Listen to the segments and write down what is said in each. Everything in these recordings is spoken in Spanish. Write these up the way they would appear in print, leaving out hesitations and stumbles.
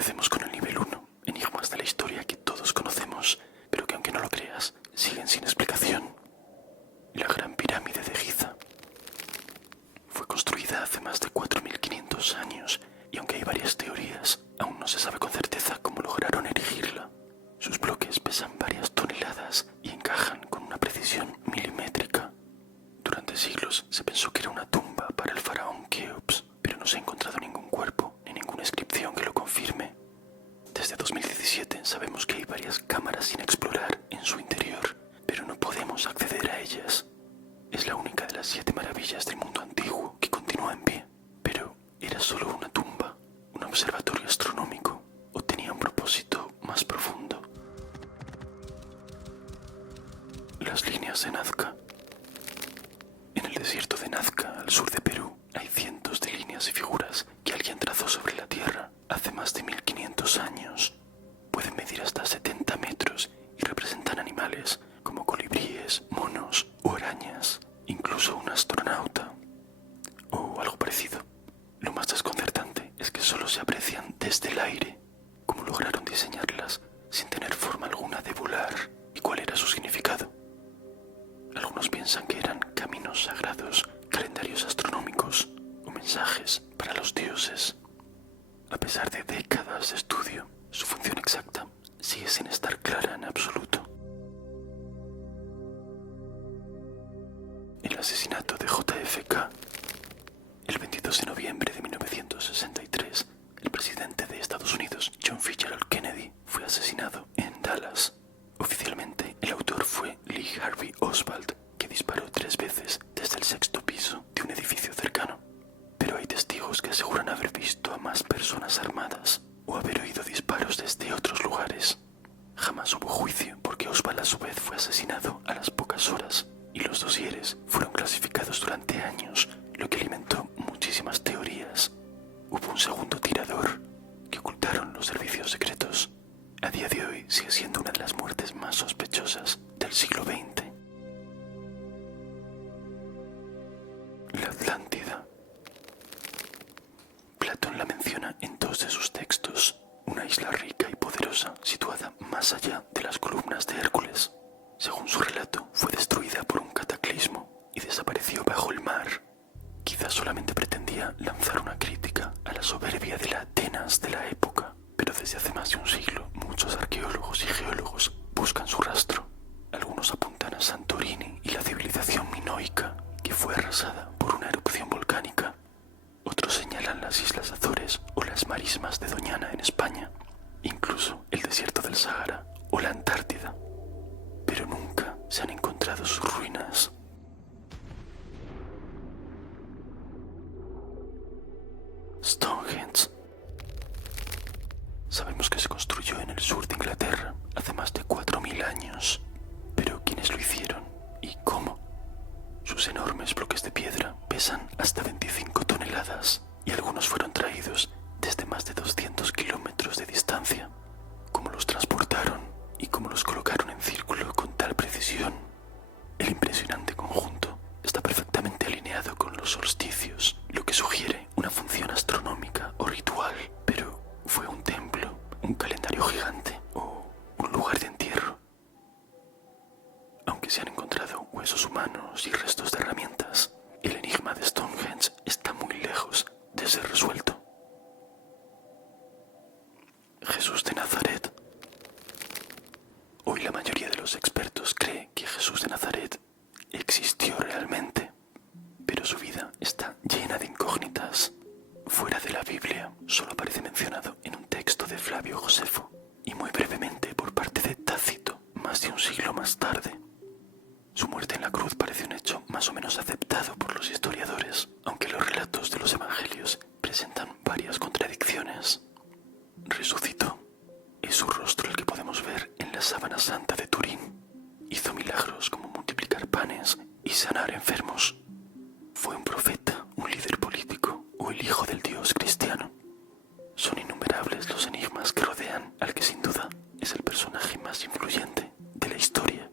Empecemos con el nivel 1, enigmas de la historia que todos conocemos, pero que aunque no lo creas, siguen sin explicación. La Gran Pirámide de Giza. Fue construida hace más de 4.500 años y aunque hay varias teorías, aún no se sabe con certeza cómo lograron erigirla. Sus bloques pesan varias toneladas y encajan con una precisión milimétrica. Durante siglos se pensó que era una tumba para el faraón Keops, pero no se ha encontrado ningún cuerpo ni ninguna inscripción que lo confirme. Desde 2017 sabemos que hay varias cámaras sin explorar en su interior, pero no podemos acceder a ellas. Es la única de las 7 maravillas del mundo antiguo que continúa en pie, pero ¿era solo una tumba, un observatorio astronómico o tenía un propósito más profundo? Las líneas de Nazca. En el desierto de Nazca, al sur de Perú, hay cientos de líneas y figuras que alguien trazó sobre la Tierra hace más de 1.500 años. Pueden medir hasta 70 metros y representan animales como colibríes, monos o arañas, incluso un astronauta o algo parecido. Lo más desconcertante es que solo se aprecian desde el aire. ¿Cómo lograron diseñarlas sin tener forma alguna de volar? ¿Y cuál era su significado? Algunos piensan que eran caminos sagrados, calendarios astronómicos o mensajes para los dioses. A pesar de décadas de estudio, su función exacta sigue sin estar clara en absoluto. El asesinato de JFK. El 22 de noviembre de 1963, el presidente de Estados Unidos, John Fitzgerald Kennedy, fue asesinado en Dallas. Oficialmente, el autor fue Lee Harvey Oswald, que disparó 3 veces desde el 6º piso de un edificio cercano. Pero hay testigos que aseguran haber visto a más personas armadas o haber oído disparos desde otros lugares. Jamás hubo juicio porque Oswald a su vez fue asesinado a las pocas horas y los dosieres fueron clasificados durante años, lo que alimentó muchísimas teorías. Hubo un segundo tirador que ocultaron los servicios secretos. A día de hoy sigue siendo una de las muertes más sospechosas del siglo XX. La Atlántida. Platón la menciona en 2 de sus textos, una isla rica y poderosa situada más allá de las columnas de Hércules. Según su relato, fue destruida por un cataclismo y desapareció bajo el mar. Quizás solamente pretendía lanzar una crítica a la soberbia de la Atenas de la época, pero desde hace más de un siglo muchos arqueólogos y geólogos buscan su rastro. Algunos apuntan a Santorini y la civilización minoica, que fue arrasada por una erupción volcánica. Otros señalan las Islas Azores o las marismas de Doñana en España, incluso el desierto del Sahara o la Antártida. Pero nunca se han encontrado sus ruinas. Stonehenge. Sabemos que se construyó en el sur de Inglaterra hace más de 4.000 años. Pero ¿quiénes lo hicieron y cómo? Sus enormes bloques de piedra pesan hasta 25 toneladas y algunos fueron traídos desde más de 200 kilómetros de distancia. ¿Cómo los transportaron y cómo los colocaron en círculo con tal precisión? El impresionante conjunto está perfectamente alineado con los solsticios, lo que sugiere una función astronómica o ritual. Pero ¿fue un templo, un calendario gigante o un lugar de entierro? Aunque se han encontrado huesos humanos y restos de herramientas, el enigma de Stonehenge está muy lejos de ser resuelto. Jesús de Nazaret. Hoy la mayoría de los expertos cree que Jesús de Nazaret existió realmente, pero su vida está llena de incógnitas. Fuera de la Biblia, solo aparece mencionado en un texto de Flavio Josefo y muy brevemente por parte de Tácito, más de un siglo más tarde. Su muerte en la cruz parece un hecho más o menos aceptado por los historiadores, aunque los relatos de los evangelios presentan varias contradicciones. Resucitó. Es su rostro el que podemos ver en la sábana santa de Turín. Hizo milagros como multiplicar panes y sanar enfermos. Fue un profeta, un líder político o el hijo del Dios cristiano. Son innumerables los enigmas que rodean al que sin duda es el personaje más influyente de la historia.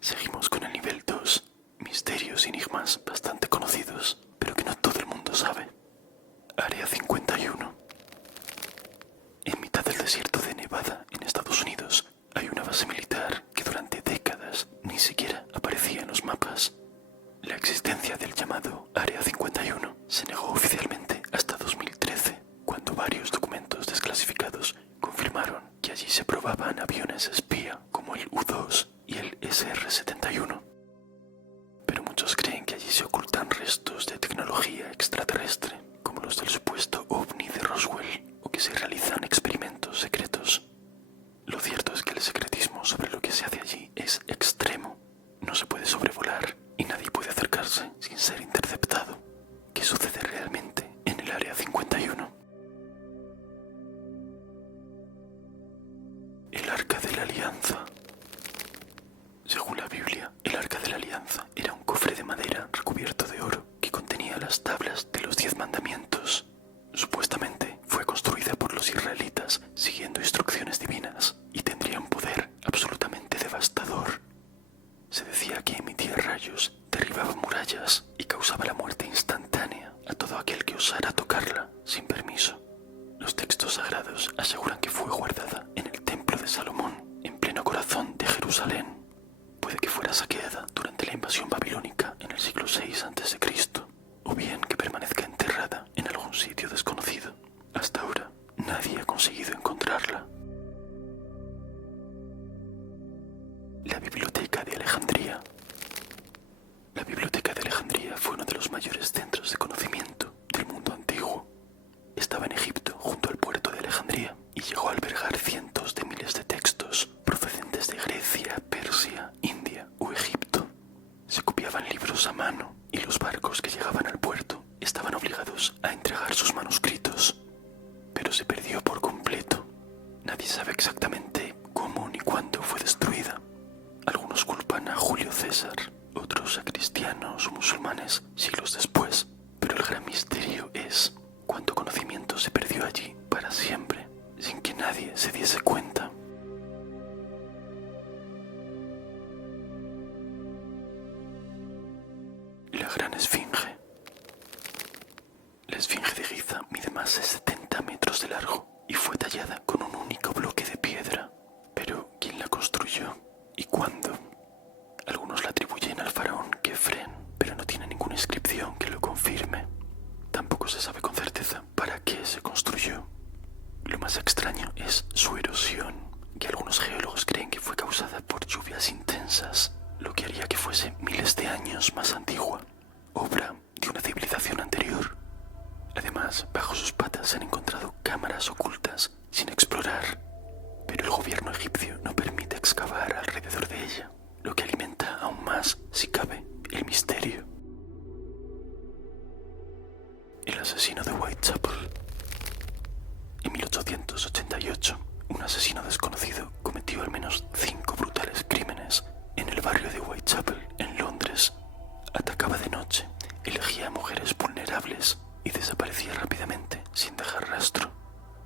Seguimos con el nivel 2, misterios y enigmas bastante conocidos, pero que no todo el mundo sabe. que osara tocarla sin permiso. Los textos sagrados aseguran que fue guardada en el templo de Salomón, en pleno corazón de Jerusalén. Puede que fuera saqueada durante la invasión babilónica en el siglo VI a.C., o bien que permanezca enterrada en algún sitio desconocido. Hasta ahora, nadie ha conseguido encontrarla. La Biblioteca de Alejandría. La Biblioteca de Alejandría fue uno de los mayores centros de conocimiento del mundo antiguo. Estaba en Egipto, junto al puerto de Alejandría, y llegó a albergar cientos de miles de textos procedentes de Grecia, Persia, India o Egipto. Se copiaban libros a mano y los barcos que llegaban al puerto estaban obligados a entregar sus manuscritos. Pero se perdió por completo. Nadie sabe exactamente cómo ni cuándo fue destruida. Algunos culpan a Julio César, otros a cristianos o musulmanes siglos después, pero el gran misterio es cuánto conocimiento se perdió allí para siempre, sin que nadie se diese cuenta. La Gran Esfinge. La Esfinge de Giza mide más de 70 metros de largo y fue tallada con un único bloque de piedra. Pero, ¿quién la construyó y cuándo? Algunos la atribuyen al faraón Kefren, pero no tiene ninguna inscripción que lo confirme. Tampoco se sabe con certeza para qué se construyó. Lo más extraño es su erosión, que algunos geólogos creen que fue causada por lluvias intensas, lo que haría que fuese miles de años más antigua, obra de una civilización anterior. Además, bajo sus patas se han encontrado cámaras ocultas sin explorar, pero el gobierno egipcio no permite excavar alrededor de ella, lo que alimenta aún más, si cabe, el misterio. El asesino de Whitechapel. En 1888, un asesino desconocido cometió al menos 5 brutales crímenes en el barrio de Whitechapel, en Londres. Atacaba de noche, elegía a mujeres vulnerables y desaparecía rápidamente sin dejar rastro.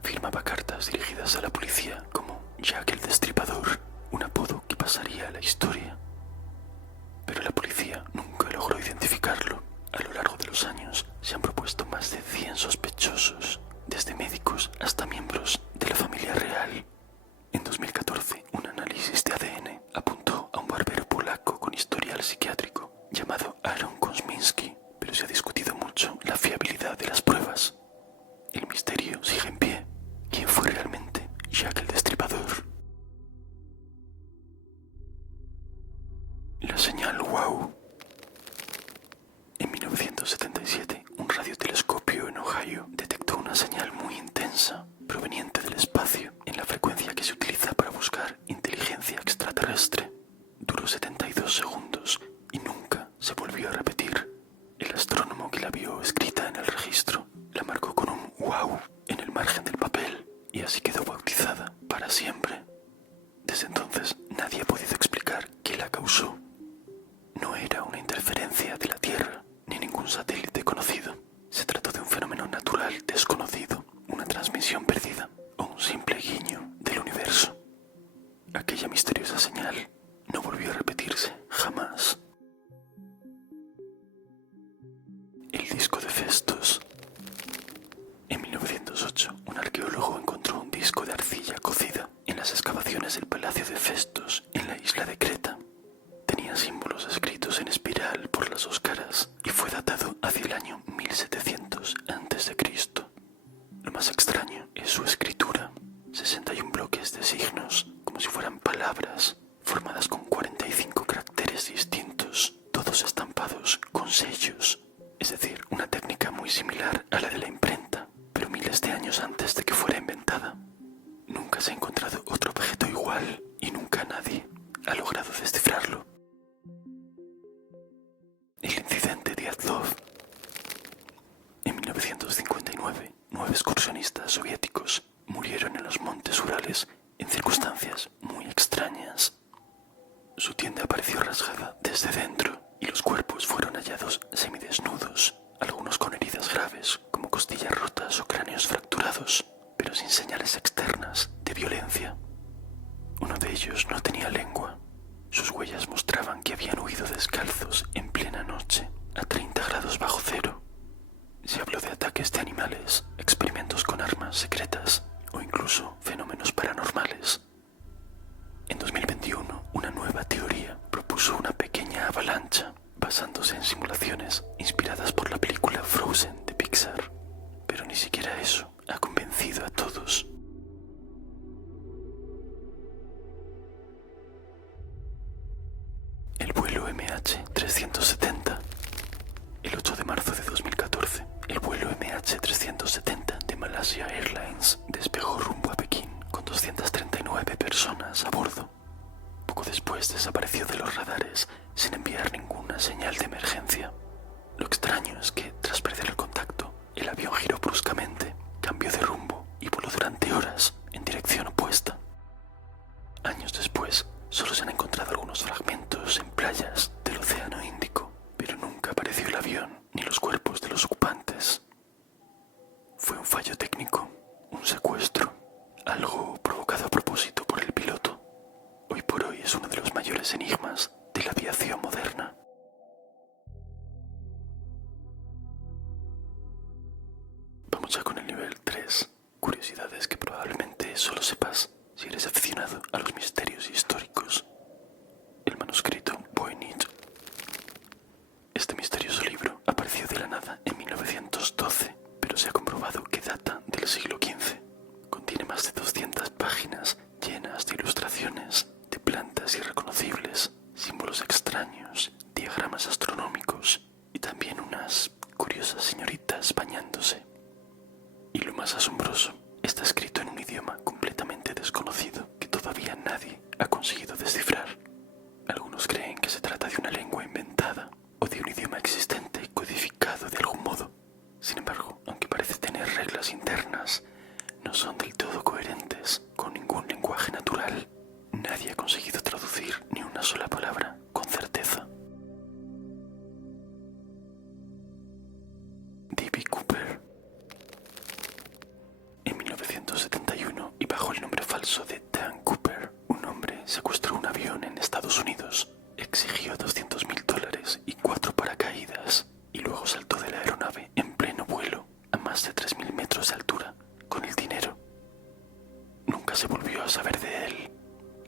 Firmaba cartas dirigidas a la policía como Jack el Destripador, un apodo que pasaría a la historia. Pero la policía nunca logró identificarlo. A lo largo de los años se han propuesto más de 100 sospechosos, desde médicos hasta miembros de la familia real. En 2014, un análisis de ADN apuntó a un barbero polaco con historial psiquiátrico llamado Aaron Kosminski, pero se ha discutido mucho la fiabilidad de las pruebas. El misterio sigue en pie. ¿Quién fue realmente Jack el Destripador? La señal WOW. En 1977, un radiotelescopio en Ohio detectó una señal muy intensa proveniente del espacio en la frecuencia que se utiliza para buscar inteligencia extraterrestre. Duró 72 segundos y nunca se volvió a repetir. El astrónomo que la vio escrita en el registro la marcó con un wow en el margen del papel y así quedó bautizada para siempre. Desde entonces nadie ha podido explicar qué la causó. No era una interferencia de la Tierra ni ningún satélite conocido. Se trató de un fenómeno natural desconocido, una transmisión perdida o un simple guiño del universo. Aquella misteriosa señal no volvió a repetirse jamás. El disco de Festos. En 1908, un arqueólogo encontró un disco de arcilla cocida en las excavaciones del Palacio de Festos en la isla de Creta. Tenía símbolos escritos en espiral por las dos caras y fue datado hacia el año 1700 a.C. Lo más extraño es su escritura: 61 bloques de signos, como si fueran palabras, formadas con 45 caracteres distintos, todos estampados con sellos, es decir, una técnica muy similar a la de la imprenta, pero miles de años antes de que fuera inventada. Nunca se ha encontrado otro objeto igual y nunca nadie ha logrado descifrarlo. El incidente de Dyatlov. En 1959, 9 excursionistas soviéticos murieron en los montes Urales en circunstancias muy extrañas. Su tienda apareció rasgada desde dentro y los cuerpos fueron hallados semidesnudos, algunos con heridas graves como costillas rotas o cráneos fracturados, pero sin señales externas de violencia. Uno de ellos no tenía lengua. Sus huellas mostraban que habían huido descalzos en plena noche, a 30 grados bajo cero. Se habló de ataques Asia Airlines despegó rumbo a Pekín con 239 personas a bordo. Poco después desapareció de los radares sin enviar ninguna señal de emergencia. Lo extraño es que, tras perder el contacto, el avión giró bruscamente, cambió de rumbo y voló durante horas en dirección opuesta. Años después, solo se han encontrado algunos fragmentos en playas del Océano Índico, pero nunca apareció el avión ni los cuerpos de los ocupantes. Fue un fallo técnico, un secuestro, algo provocado a propósito por el piloto. Hoy por hoy es uno de los mayores enigmas de la aviación moderna. Vamos ya con el nivel 3, curiosidades que probablemente solo sepas si eres aficionado a los misterios históricos. El manuscrito Voynich. Este misterioso libro apareció de la nada en 1912, pero se ha comprobado que data del siglo XV. Contiene más de 200 páginas llenas de ilustraciones, de plantas irreconocibles, símbolos extraños, diagramas astronómicos y también unas curiosas señoritas bañándose. Y lo más asombroso, está escrito en un idioma completamente desconocido que todavía nadie ha conseguido descifrar. Algunos creen que se trata de una lengua inventada o de un idioma existente codificado de algún modo. Sin embargo, aunque parece tener reglas internas, no son del todo coherentes con ningún lenguaje natural. Nadie ha conseguido traducir ni una sola palabra con certeza. D.B. Cooper. En 1971, y bajo el nombre falso de Dan Cooper, un hombre secuestró un avión en Estados Unidos, exigió $200.000 y 4 paracaídas, y luego saltó de la aeronave en pleno vuelo, a más de 3.000 metros de altura, con el dinero. Nunca se volvió a saber de él.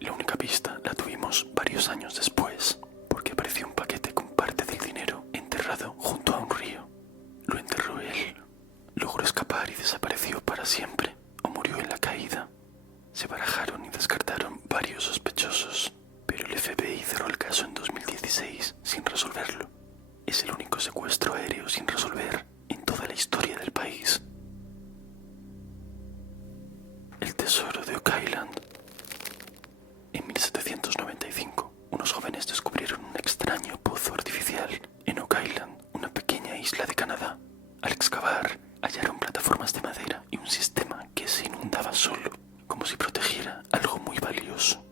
La única pista la tuvimos varios años después, porque apareció un paquete con parte del dinero enterrado junto a un río. Lo enterró él. Logró escapar y desapareció para siempre, o murió en la caída. Se barajaron y descartaron varios sospechosos, pero el FBI cerró el caso en 2016 sin resolverlo. Es el único secuestro aéreo sin resolver en toda la historia del país. El tesoro de Oak Island. En 1795, unos jóvenes descubrieron un extraño pozo artificial en Oak Island, una pequeña isla de Canadá. Al excavar, hallaron plataformas de madera y un sistema que se inundaba solo, como si protegiera algo muy valioso.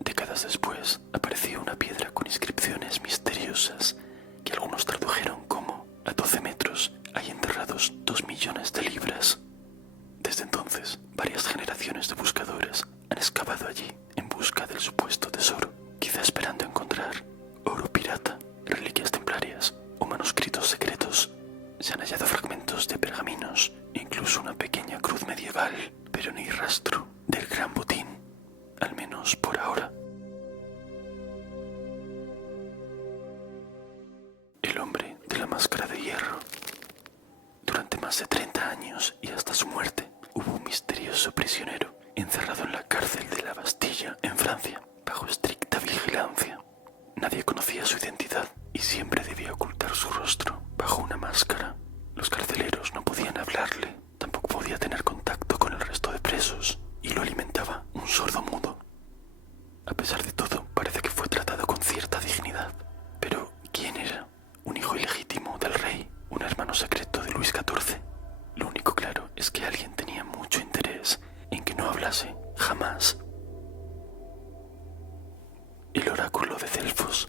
Décadas después, apareció una piedra con inscripciones misteriosas que algunos tradujeron como: a 12 metros hay enterrados 2 millones de libras. Desde entonces, varias generaciones de buscadores han excavado allí en busca del supuesto tesoro, quizá esperando encontrar oro pirata, reliquias templarias o manuscritos secretos. Se han hallado fragmentos de pergaminos e incluso una pequeña cruz medieval, pero ni rastro del gran botín, al menos por ahora. El hombre de la máscara de hierro. Durante más de 30 años y hasta su muerte, hubo un misterioso prisionero encerrado en la cárcel de la Bastilla, en Francia, bajo estricta vigilancia. Nadie conocía su identidad y siempre debía ocultar su rostro bajo una máscara. Los carceleros no podían hablarle, tampoco podía tener contacto con el resto de presos, y lo alimentaba un sordo mudo. A pesar de todo, parece que fue tratado con cierta dignidad. Pero, ¿quién era? ¿Un hijo ilegítimo del rey? ¿Un hermano secreto de Luis XIV? Lo único claro es que alguien tenía mucho interés en que no hablase jamás. El oráculo de Delfos.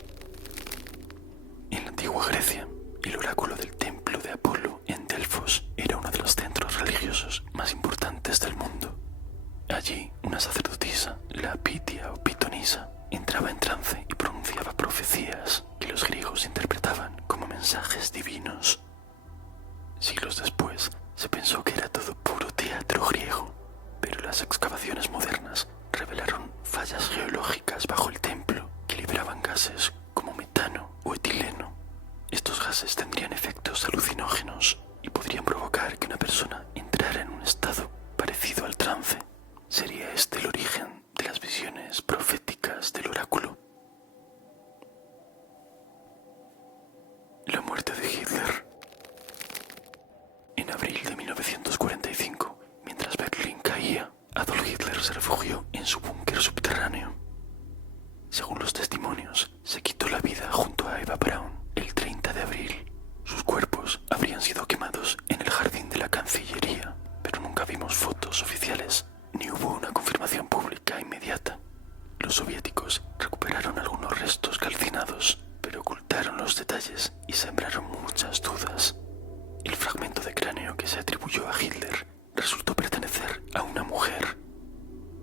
En la antigua Grecia, el oráculo del templo de Apolo en Delfos era uno de los centros religiosos más importantes del mundo. Allí, una sacerdotisa, la Pitia o Pitonisa, entraba en trance y pronunciaba profecías que los griegos interpretaban como mensajes divinos. Siglos después, El fragmento de cráneo que se atribuyó a Hitler resultó pertenecer a una mujer.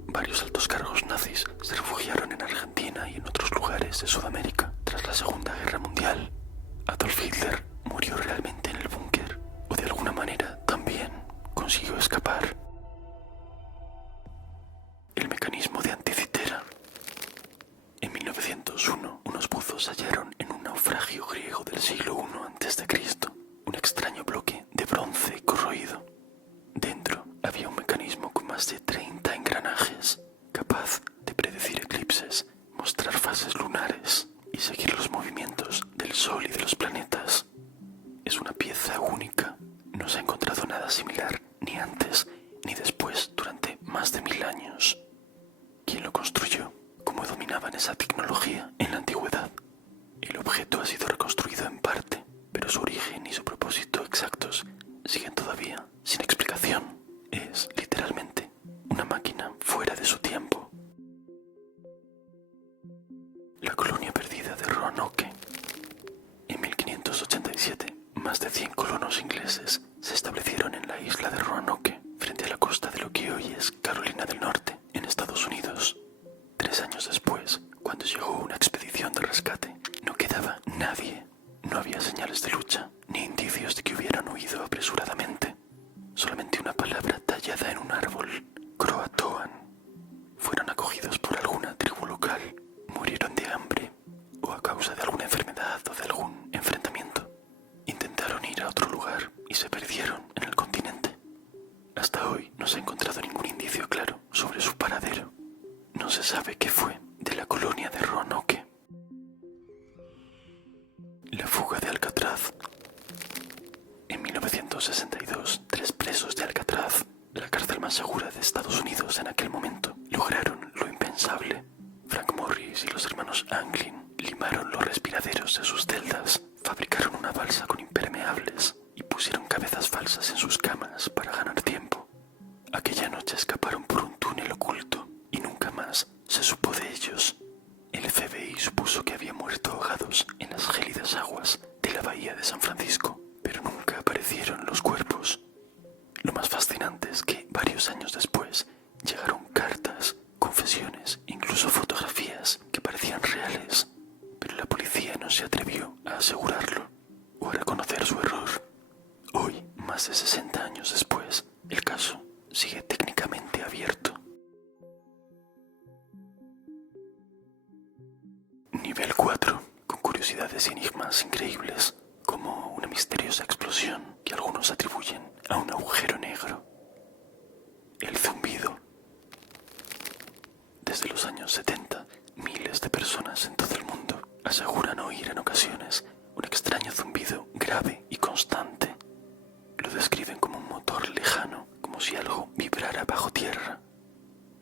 Varios altos cargos nazis se refugiaron en Argentina y en otros lugares de Sudamérica tras la Segunda Guerra Mundial. Adolf Hitler murió realmente en el búnker, o de alguna manera también consiguió escapar. El mecanismo de anticitera. En 1901, unos buzos hallaron en un naufragio griego del siglo I a.C. un extraño bloque de bronce corroído. Dentro había un mecanismo con más de 30 engranajes, capaz de predecir eclipses, mostrar fases lunares y seguir los movimientos del Sol y de los planetas. Es una pieza única. No se ha encontrado nada similar ni antes ni después durante más de 1000 años. ¿Quién lo construyó? ¿Cómo dominaban esa tecnología en la antigüedad? El objeto ha sido reconstruido en parte, pero su origen y su propósito exactos siguen todavía sin explicación. Es, literalmente, una máquina fuera de su tiempo. La colonia perdida de Roanoke. En 1587, más de 100 colonos ingleses se establecieron en la isla de Roanoke, frente a la costa de lo que hoy es Carolina del Norte, en Estados Unidos. 3 años después, cuando llegó una expedición de rescate, no quedaba nadie. No había señales de lucha, ni indicios de que hubieran huido apresuradamente. Solamente una palabra tallada en un árbol, Croatoan. Fueron acogidos por alguna tribu local, murieron de hambre, o a causa de alguna enfermedad o de algún enfrentamiento. Intentaron ir a otro lugar y se perdieron en el continente. Hasta hoy no se ha encontrado ningún indicio claro sobre su paradero. No se sabe qué fue de la colonia de Roanoke. La fuga de Alcatraz. En 1962, 3 presos de Alcatraz, la cárcel más segura de Estados Unidos en aquel momento, lograron lo impensable. Frank Morris y los hermanos Anglin limaron los respiraderos de sus celdas, fabricaron una balsa con impermeables y pusieron cabezas falsas en sus camas para ganar tiempo. Aquella noche escaparon por un túnel oculto y nunca más se supo de ellos. El FBI supuso que habían muerto ahogados en las gélidas aguas de la bahía de San Francisco, pero nunca aparecieron los cuerpos. Lo más fascinante es que varios años después llegaron cartas, confesiones, incluso fotografías que parecían reales, pero la policía no se atrevió a asegurarlo o a reconocer su error. Hoy, más de 60 años después, el caso sigue técnicamente abierto. Nivel 4, con curiosidades y enigmas increíbles, como una misteriosa explosión que algunos atribuyen a un agujero negro. El zumbido. Desde los años 70, miles de personas en todo el mundo aseguran oír en ocasiones un extraño zumbido grave y constante. Lo describen como un motor lejano, como si algo vibrara bajo tierra.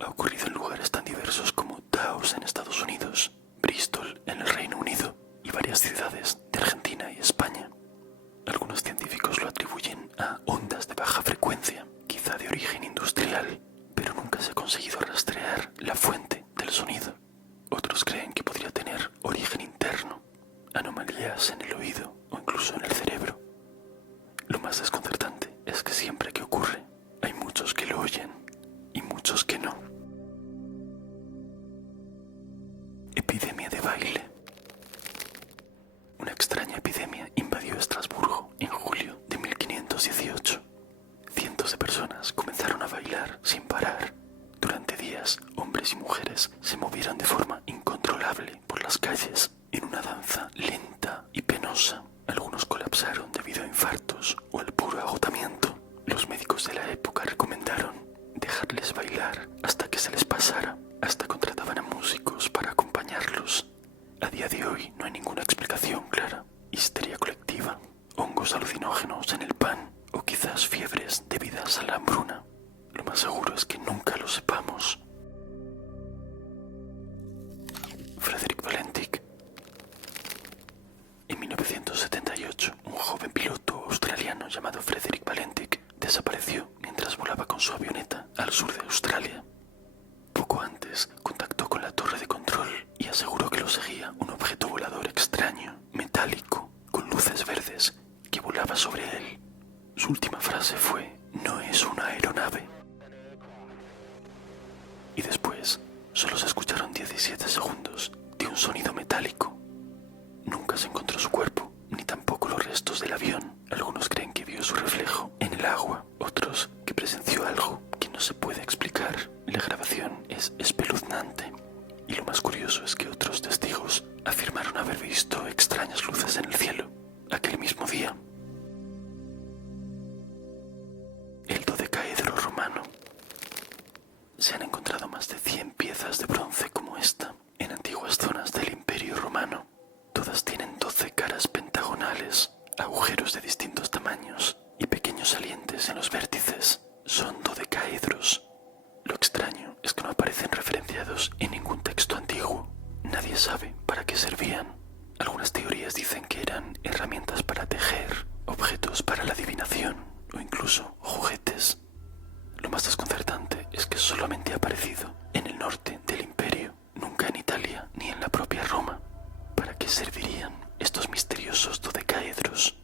Ha ocurrido en lugares tan diversos como Taos en Estados Unidos, Bristol en el Reino Unido y varias ciudades de Argentina y España. Algunos científicos lo atribuyen a ondas de baja frecuencia, quizá de origen industrial, pero nunca se ha conseguido rastrear la fuente del sonido. Otros creen que podría tener origen interno, anomalías en el oído o incluso en el cerebro. Lo más desconcertante es que siempre que ocurre, hay muchos que lo oyen y muchos que no. Epidemia de baile. Una extraña epidemia invadió Estrasburgo en julio de 1518. Cientos de personas comenzaron a bailar sin parar. Durante días, hombres y mujeres se movieron de forma incontrolable por las calles en una danza lenta y penosa. Algunos colapsaron debido a infartos o al puro agotamiento. Los médicos de la época recomendaron dejarles bailar hasta que se les pasara. Hasta contrataban a músicos para acompañarlos. A día de hoy no hay ninguna explicación clara. Histeria colectiva, hongos alucinógenos en el pan o quizás fiebres debidas a la hambruna. Lo más seguro es que nunca lo sepamos. Frederick Valentic. En 1978, un joven piloto australiano llamado Frederick Valentic desapareció mientras volaba con su avioneta al sur de Australia. Poco antes, contactó con la torre de control y aseguró que lo seguía un objeto volador extraño, metálico, con luces verdes, que volaba sobre él. Su última frase fue: "No es una aeronave". Y después solo se escucharon 17 segundos de un sonido metálico. Nunca se encontró su cuerpo, ni tampoco los restos del avión. Algunos creen que vio su reflejo en el agua, otros que presenció algo que no se puede explicar. La grabación es espeluznante, y lo más curioso es que otros testigos afirmaron haber visto extrañas luces en el cielo aquel mismo día. El dodecaedro romano. Se han encontrado más de 100 piezas de bronce como esta en antiguas zonas del Imperio Romano. Todas tienen 12 caras pentagonales, agujeros de distintos tamaños y pequeños salientes en los vértices. Son dodecaedros. Lo extraño es que no aparecen referenciados en ningún texto antiguo. Nadie sabe para qué servían. Algunas teorías dicen que eran herramientas para tejer, objetos para la adivinación o incluso juguetes. Lo más desconcertante es que solamente ha aparecido en el norte del imperio, nunca en Italia ni en la propia Roma. ¿Para qué servirían estos misteriosos dodecaedros?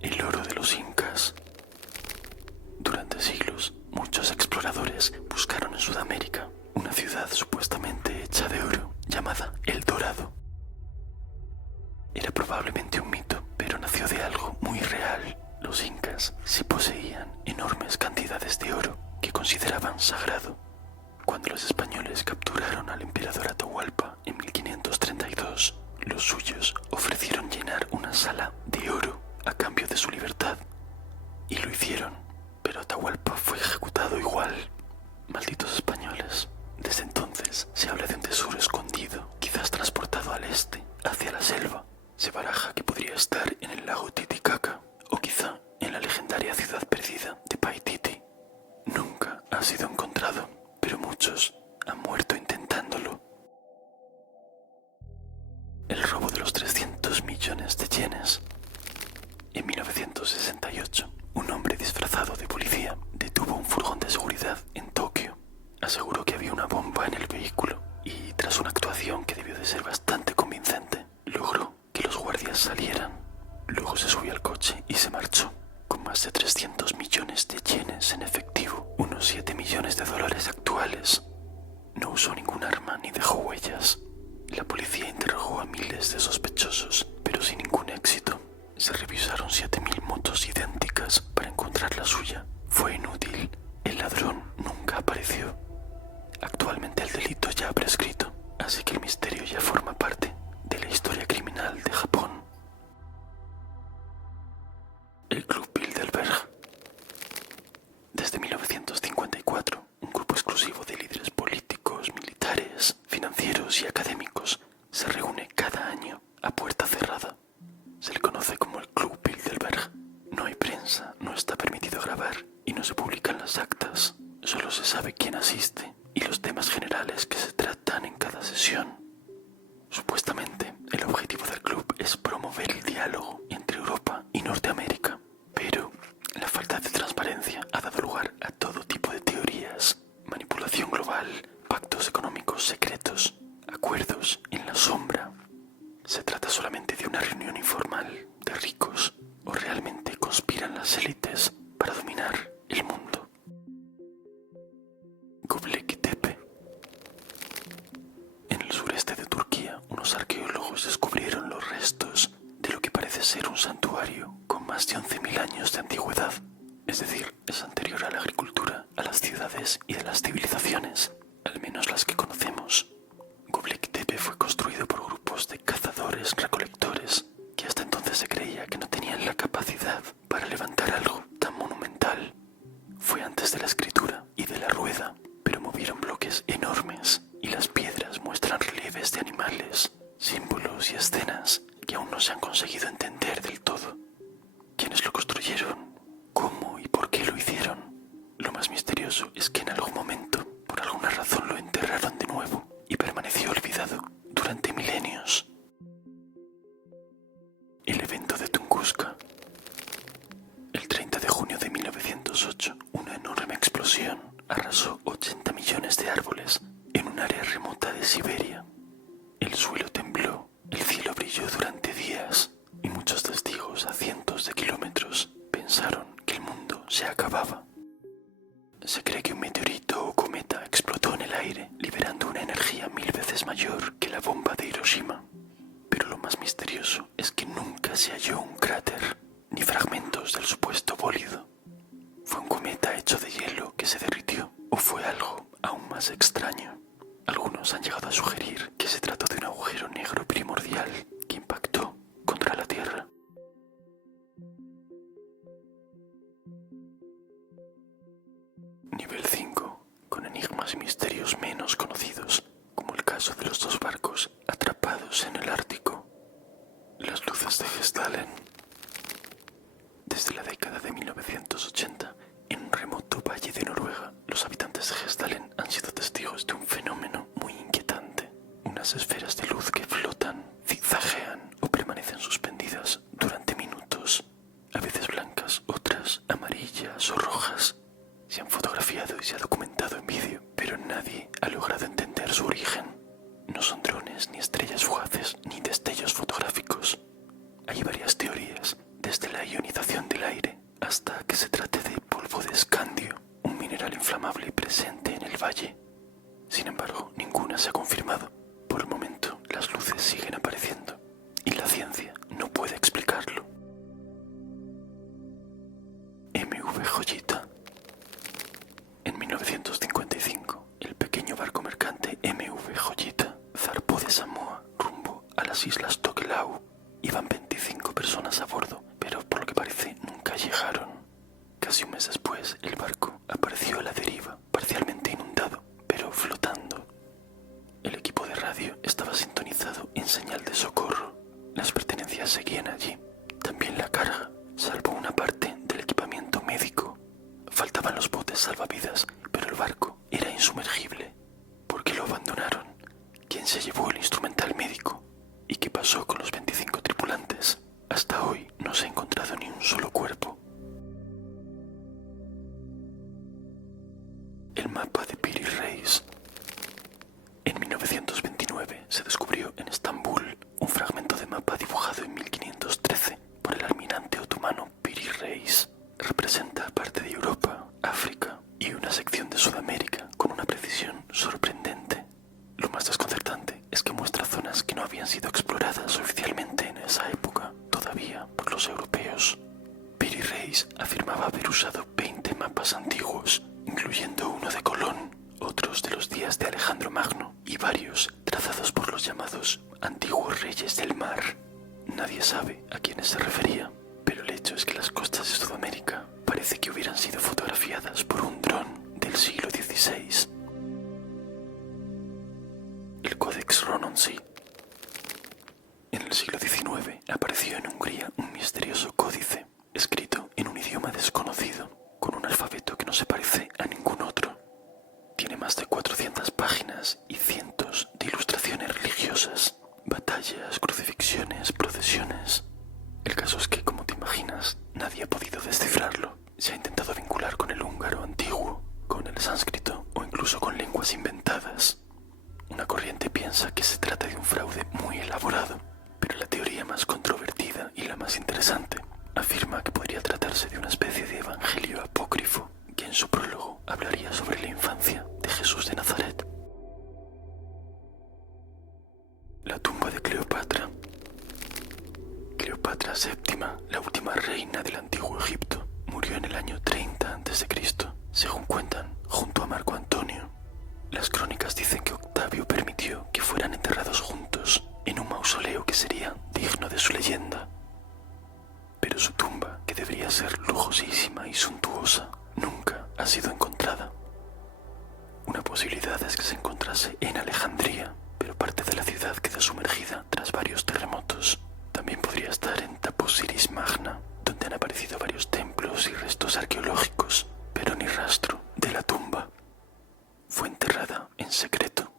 El oro de los incas. Durante siglos, muchos exploradores buscaron en Sudamérica una ciudad supuestamente hecha de oro llamada El Dorado. Era probablemente un mito, pero nació de algo muy real. Los incas sí poseían enormes cantidades de oro que consideraban sagrado. Cuando los españoles capturaron al emperador Atahualpa en 1532, los suyos ofrecieron llenar una sala de oro a cambio de su libertad. Y lo hicieron, pero Atahualpa fue ejecutado igual. Malditos españoles. Desde entonces se habla de un tesoro escondido, quizás transportado al este, hacia la selva. Se baraja que podría estar en el lago Titicaca, o quizá en la legendaria ciudad perdida de Paititi. Nunca ha sido encontrado, pero muchos han muerto intentándolo. El robo de los 300 millones de yenes. En 1968, un hombre disfrazado de policía detuvo un furgón de seguridad en Tokio. Aseguró que había una bomba en el vehículo y, tras una actuación que debió de ser bastante convincente, logró que los guardias salieran. Luego se subió al coche y se marchó, con más de 300 millones de yenes en efectivo, unos 7 millones de dólares actuales. No usó ningún arma ni dejó huellas. La policía interrogó a miles de sospechosos, pero sin ningún éxito. Se revisaron 7.000 motos idénticas para encontrar la suya. Fue inútil. El ladrón nunca apareció. Actualmente el delito ya ha prescrito, así que el misterio ya forma parte de la historia criminal de Japón. El Club Bilderberg. Desde 1954, un grupo exclusivo de líderes políticos, militares, financieros y académicos se reúne cada año a puerta cerrada. Se le conoce como el Club Bilderberg. No hay prensa, no está permitido grabar y no se publican las actas. Solo se sabe quién asiste y los temas generales que se tratan en cada sesión. Supuestamente, el objetivo del club es promover el diálogo entre Europa y Norteamérica, pero la falta de transparencia ha dado lugar a todo tipo de teorías: manipulación global, pactos económicos secretos, acuerdos en la sombra. ¿Se trata solamente de una reunión informal de ricos o realmente conspiran las élites para dominar el mundo? Göbekli Tepe. En el sureste de Turquía, unos arqueólogos descubrieron los restos de lo que parece ser un santuario con más de 11.000 años de antigüedad. Es decir, es anterior a la agricultura, a las ciudades y a las civilizaciones, al menos las que conocemos. Göbekli Tepe fue construido por grupos de cazadores-recolectores que hasta entonces se creía que no tenían la capacidad para levantar algo tan monumental. Fue antes de la escritura y de la rueda, pero movieron bloques enormes y las piedras muestran relieves de animales, símbolos y escenas que aún no se han conseguido entender del todo. ¿Quiénes lo construyeron? ¿Cómo y por qué lo hicieron? Lo más misterioso es que en algún momento, por alguna razón, lo enterraron de nuevo y permaneció olvidado durante milenios. El evento de Tunguska. El 30 de junio de 1908, una enorme explosión arrasó 80 millones de árboles en un área remota de Siberia. El suelo tembló, el cielo brilló durante días y muchos se halló un cráter ni fragmentos del supuesto bólido. ¿Fue un cometa hecho de hielo que se derritió o fue algo aún más extraño? Algunos han llegado a sugerir que se trató de un agujero negro primordial que impactó contra la Tierra. Nivel 5, con enigmas y misterios menos conocidos, como el caso de los 2 barcos atrapados en el Ártico. Las luces de Gestalen. Desde la década de 1980, en un remoto valle de Noruega, los habitantes de Gestalen han sido testigos de un fenómeno muy inquietante. Unas esferas de luz que flotan, zigzaguean o permanecen suspendidas durante minutos, a veces blancas, otras amarillas o rojas. Se han fotografiado y se ha documentado en vídeo, pero nadie ha logrado entender su origen. No son drones, ni estrellas fugaces, ni destellos fotográficos. Hay varias teorías, desde la ionización del aire hasta que se trate de polvo de escandio, un mineral inflamable presente en el valle. Sin embargo, ninguna se ha confirmado. Por el momento, las luces siguen apareciendo y la ciencia no puede explicarlo. MV Joyita. En 1955, el pequeño barco mercante MV Joyita zarpó de Samoa rumbo a las islas Tokelau. Iban 25 personas a bordo, pero por lo que parece nunca llegaron. Casi un mes después, el barco apareció a la deriva, parcialmente inundado, pero flotando. El equipo de radio estaba sintonizado en señal de socorro. Las pertenencias seguían allí, también la carga, salvo una parte del equipamiento médico. Faltaban los botes salvavidas, pero el barco era insumergible. ¿Por qué lo abandonaron? ¿Quién se llevó el instrumental médico? ¿Y qué pasó con los 25 tripulantes? Hasta hoy no se ha encontrado ni un solo cuerpo. El mapa de Piri Reis. En 1929 se descubrió en Estambul un fragmento de mapa dibujado en 1513 por el almirante otomano Piri Reis. Representa parte de Europa, África y una sección de Sudamérica con una precisión sorprendente. Lo más desconcertante es que muestra zonas que no habían sido exploradas oficialmente en esa época, todavía por los europeos. Piri Reis afirmaba haber usado 20 mapas antiguos, incluyendo uno de Colón, otros de los días de Alejandro Magno y varios trazados por los llamados antiguos reyes del mar. Nadie sabe a quiénes se refería, pero el hecho es que las costas de Sudamérica parece que hubieran sido fotografiadas por un dron del siglo XVI. El Codex Rononsi. En el siglo XIX apareció en Hungría un misterioso códice, escrito en un idioma desconocido, con un alfabeto que no se parece a ningún otro. Tiene más de 400 páginas y cientos de ilustraciones religiosas, batallas, crucifixiones, procesiones. El caso es que, como te imaginas, nadie ha podido descifrarlo. Se ha intentado vincular con el húngaro antiguo, con el sánscrito o incluso con lenguas inventadas. Una corriente piensa que se trata de un fraude muy elaborado, pero la teoría más controvertida y la más interesante afirma que podría tratarse de una especie de evangelio apócrifo que en su prólogo hablaría sobre la infancia de Jesús de Nazaret. La tumba de Cleopatra. Cleopatra VII, la última reina del antiguo Egipto, murió en el año 30 a.C., según cuentan, junto a Marco Antonio. Las crónicas dicen que Octavio permitió que fueran enterrados juntos en un mausoleo que sería digno de su leyenda. Pero su tumba, que debería ser lujosísima y suntuosa, nunca ha sido encontrada. Una posibilidad es que se encontrase en Alejandría, pero parte de la ciudad quedó sumergida tras varios terremotos. También podría estar en Taposiris Magna, donde han aparecido varios templos y restos arqueológicos, pero ni rastro de la tumba. Fue enterrada en secreto.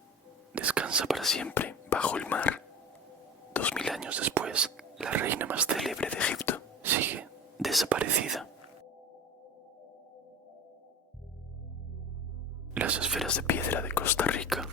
Descansa para siempre bajo el mar. 2000 años después, la reina más célebre de Egipto sigue desaparecida. Las esferas de piedra de Costa Rica.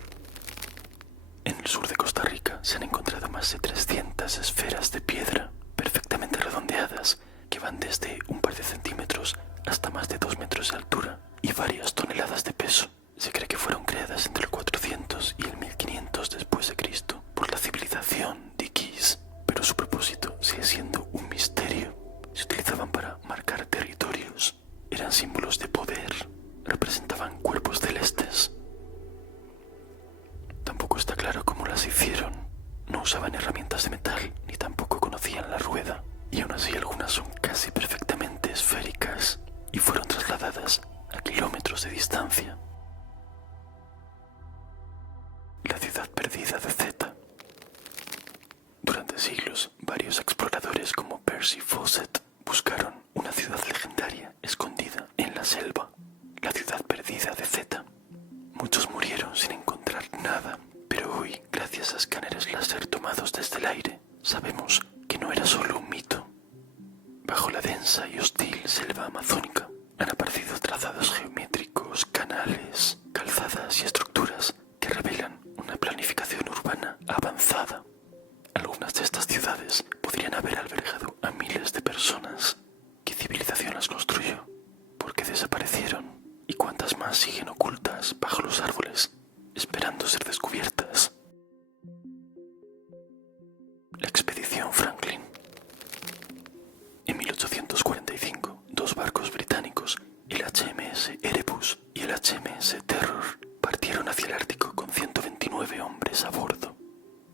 En el sur de Costa Rica se han encontrado más de 300 esferas de piedra perfectamente redondeadas que van desde un par de centímetros hasta más de 2 metros de altura y varias toneladas de peso. Se cree que fueron creadas entre el 400 y el 1500 después de Cristo por la civilización de Kish, pero su propósito sigue siendo un investigadores como Percy Fawcett buscaron una ciudad legendaria escondida en la selva, la ciudad perdida de Zeta. Muchos murieron sin encontrar nada, pero hoy, gracias a escáneres láser tomados desde el aire, sabemos que no era solo un mito. Bajo la densa y hostil selva amazónica han aparecido trazados geométricos, canales, calzadas y estructuras que revelan una planificación urbana avanzada. Algunas de estas ciudades podrían haber albergado a miles de personas. ¿Qué civilización las construyó? ¿Por qué desaparecieron? ¿Y cuántas más siguen ocultas bajo los árboles, esperando ser descubiertas? La expedición Franklin. En 1845, dos barcos británicos, el HMS Erebus y el HMS Terror, partieron hacia el Ártico con 129 hombres a bordo.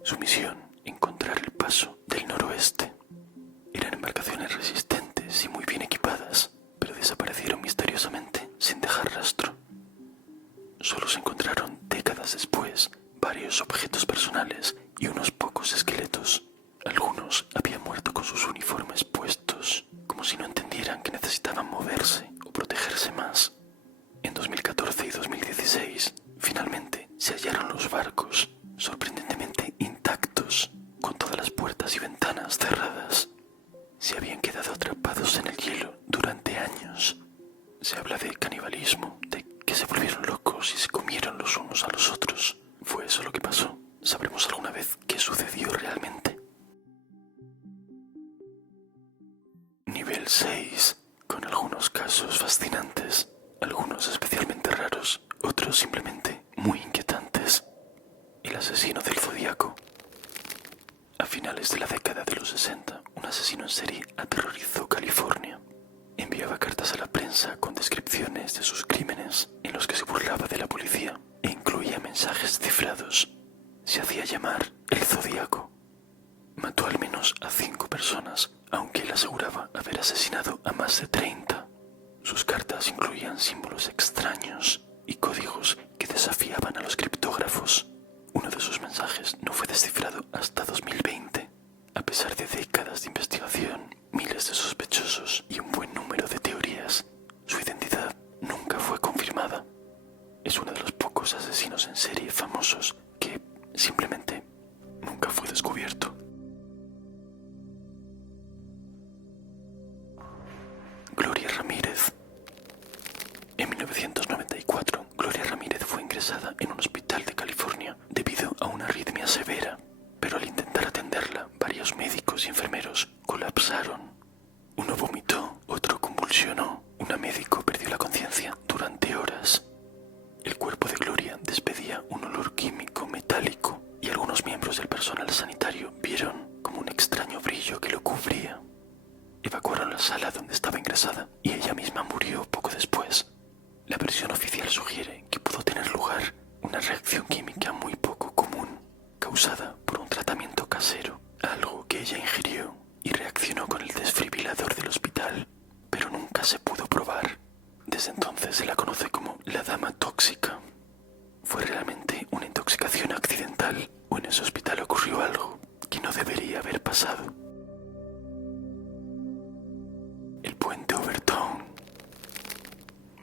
Su misión, encontrar el paso del noroeste. Eran embarcaciones resistentes y muy bien equipadas, pero desaparecieron misteriosamente sin dejar rastro. Solo se encontraron décadas después varios objetos personales y unos pocos esqueletos. Algunos habían muerto con sus uniformes puestos, como si no entendieran que necesitaban moverse o protegerse más. En 2014 y 2016, finalmente se hallaron los barcos, sorprendentemente intactos, con todas las puertas y ventanas cerradas. Se habían quedado atrapados en el hielo durante años. Se habla de canibalismo, de que se volvieron locos y se comieron los unos a los otros. ¿Fue eso lo que pasó? ¿Sabremos alguna vez qué sucedió realmente? Nivel 6, con algunos casos fascinantes, algunos especialmente raros, otros simplemente muy inquietantes. El asesino del Zodíaco. A finales de la década de los 60, un asesino en serie aterrorizó California. Enviaba cartas a la prensa con descripciones de sus crímenes en los que se burlaba de la policía e incluía mensajes cifrados. Se hacía llamar el Zodíaco. Mató al menos a 5 personas, aunque él aseguraba haber asesinado a más de 30. Sus cartas incluían símbolos extraños y códigos que desafiaban a los criptógrafos. Uno de sus mensajes no fue descifrado hasta 2020. A pesar de décadas de investigación, miles de sospechosos y un buen número de teorías, su identidad nunca fue confirmada. Es uno de los pocos asesinos en serie famosos que simplemente nunca fue descubierto. Gloria Ramírez. En 1994, Gloria Ramírez fue ingresada en un hospital de California debido a una arritmia severa, pero al intentar atenderla, varios médicos y enfermeros colapsaron. Uno vomitó, otro convulsionó, una médico perdió la conciencia durante horas. El cuerpo de Gloria despedía un olor químico metálico y algunos miembros del personal sanitario vieron como un extraño brillo que lo cubría. Evacuaron la sala donde estaba ingresada y ella misma murió poco después. La versión oficial sugiere que pudo tener lugar una reacción química muy poco común, causada por un tratamiento casero, algo que ella ingirió y reaccionó con el desfibrilador del hospital, pero nunca se pudo probar. Desde entonces se la conoce como la Dama Tóxica. ¿Fue realmente una intoxicación accidental o en ese hospital ocurrió algo que no debería haber pasado? El puente Overtoun.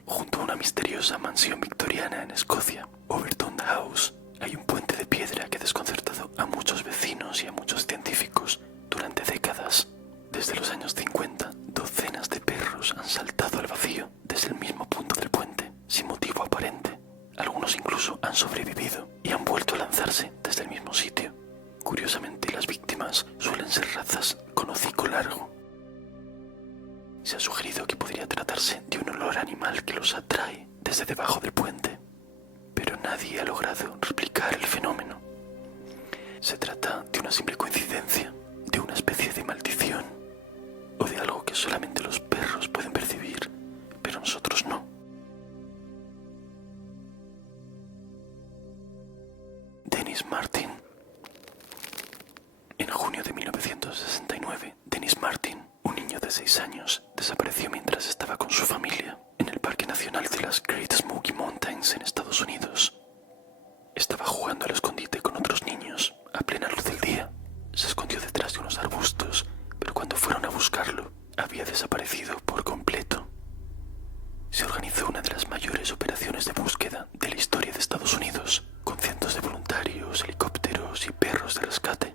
Junto a una misteriosa mansión victoriana en Escocia, Overtoun House, hay un puente de piedra que ha desconcertado a muchos vecinos y a muchos científicos durante décadas. Desde los años 50, docenas de perros han saltado al vacío desde el mismo punto del puente, sin motivo aparente. Algunos incluso han sobrevivido y han vuelto a lanzarse desde el mismo sitio. Curiosamente, las víctimas suelen ser razas con hocico largo. Se ha sugerido que podría tratarse de un olor animal que los atrae desde debajo del puente, pero nadie ha logrado replicar el fenómeno. ¿Se trata de una simple coincidencia, de una especie de maldición, o de algo que solamente los perros pueden percibir, pero nosotros no? Dennis Martin. En junio de 1969, Dennis Martin, un niño de 6 años, desapareció mientras estaba con su familia en el Parque Nacional de las Great Smoky Mountains en Estados Unidos. Estaba jugando al escondite con otros niños a plena luz del día. Se escondió detrás de unos arbustos, pero cuando fue había desaparecido por completo. Se organizó una de las mayores operaciones de búsqueda de la historia de Estados Unidos, con cientos de voluntarios, helicópteros y perros de rescate.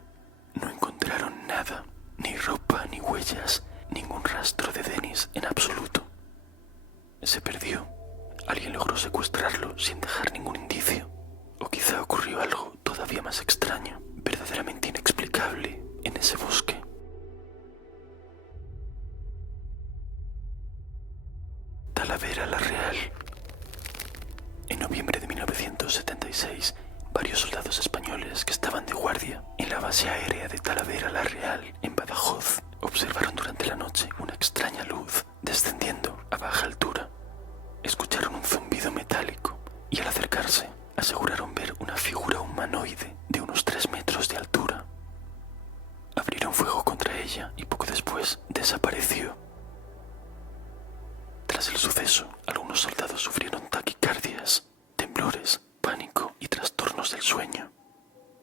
No encontraron nada, ni ropa, ni huellas, ningún rastro de Dennis en absoluto. Se perdió. Alguien logró secuestrarlo sin dejar ningún indicio. O quizá ocurrió algo todavía más extraño, verdaderamente inexplicable, en ese bosque. Talavera la Real. En noviembre de 1976, varios soldados españoles que estaban de guardia en la base aérea de Talavera la Real, en Badajoz, observaron durante la noche una extraña luz descendiendo a baja altura. Escucharon un zumbido metálico y al acercarse aseguraron ver una figura humanoide de unos 3 metros de altura. Abrieron fuego contra ella y poco después desapareció. Tras el suceso, algunos soldados sufrieron taquicardias, temblores, pánico y trastornos del sueño.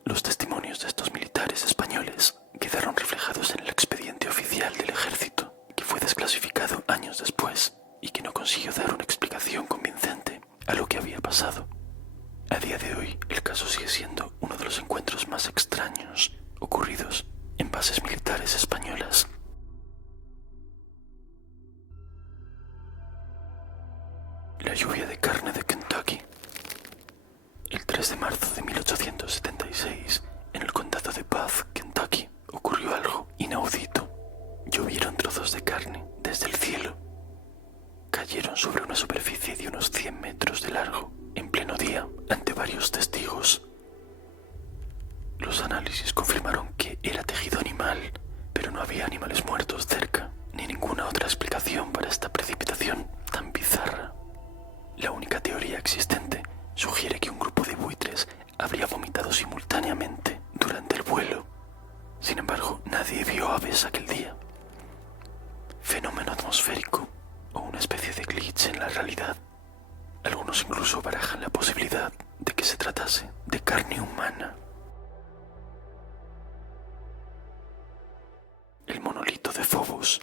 Los testimonios de estos militares españoles quedaron reflejados en el expediente oficial del ejército, que fue desclasificado años después y que no consiguió dar una explicación convincente a lo que había pasado. A día de hoy, el caso sigue siendo uno de los encuentros más extraños ocurridos en bases militares españolas. La lluvia de carne de Kentucky. El 3 de marzo de 1876, en el condado de Bath, Kentucky, ocurrió algo inaudito. Llovieron trozos de carne desde el cielo. Cayeron sobre una superficie de unos 100 metros de largo, en pleno día, ante varios testigos. Los análisis confirmaron que era tejido animal, pero no había animales muertos cerca, ni ninguna otra explicación para esta precipitación tan bizarra. La única teoría existente sugiere que un grupo de buitres habría vomitado simultáneamente durante el vuelo. Sin embargo, nadie vio aves aquel día. Fenómeno atmosférico o una especie de glitch en la realidad. Algunos incluso barajan la posibilidad de que se tratase de carne humana. El monolito de Phobos.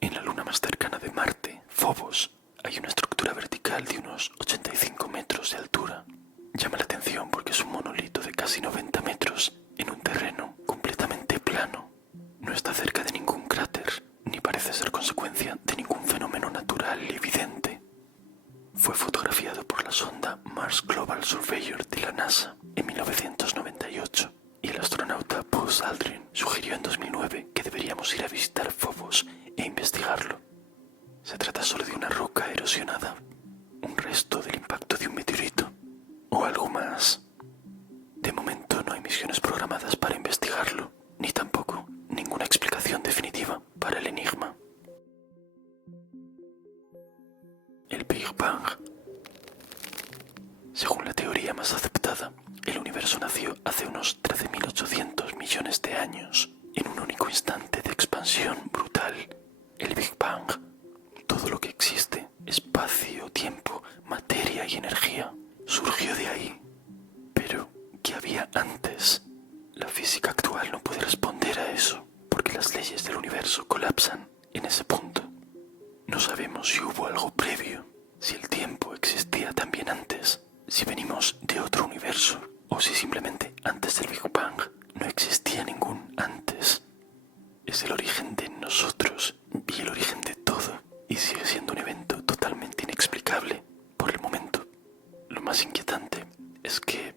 En la luna más cercana de Marte, Phobos, hay una estructura vertical de unos 85 metros de altura. Llama la atención porque es un monolito de casi 90 metros en un terreno completamente plano. No está cerca de ningún cráter, ni parece ser consecuencia de ningún fenómeno natural evidente. Fue fotografiado por la sonda Mars Global Surveyor de la NASA en 1998 y el astronauta Buzz Aldrin sugirió en 2009 que deberíamos ir a visitar Phobos e investigarlo. Se trata solo de una roca erosionada, un resto del impacto de un meteorito o algo más. De momento no hay misiones programadas para investigarlo, ni tampoco ninguna explicación definitiva para el enigma. El Big Bang. Según la teoría más aceptada, el universo nació hace unos 13.800 millones de años, en un único instante de expansión brutal, el Big Bang. Todo lo que existe, espacio, tiempo, materia y energía, surgió de ahí. Pero, ¿qué había antes? La física actual no puede responder a eso, porque las leyes del universo colapsan en ese punto. No sabemos si hubo algo previo, si el tiempo existía también antes, si venimos de otro universo, o si simplemente antes del Big Bang no existía ningún antes. Es el origen de nosotros y el origen de todo, y sigue siendo un evento totalmente inexplicable por el momento. Lo más inquietante es que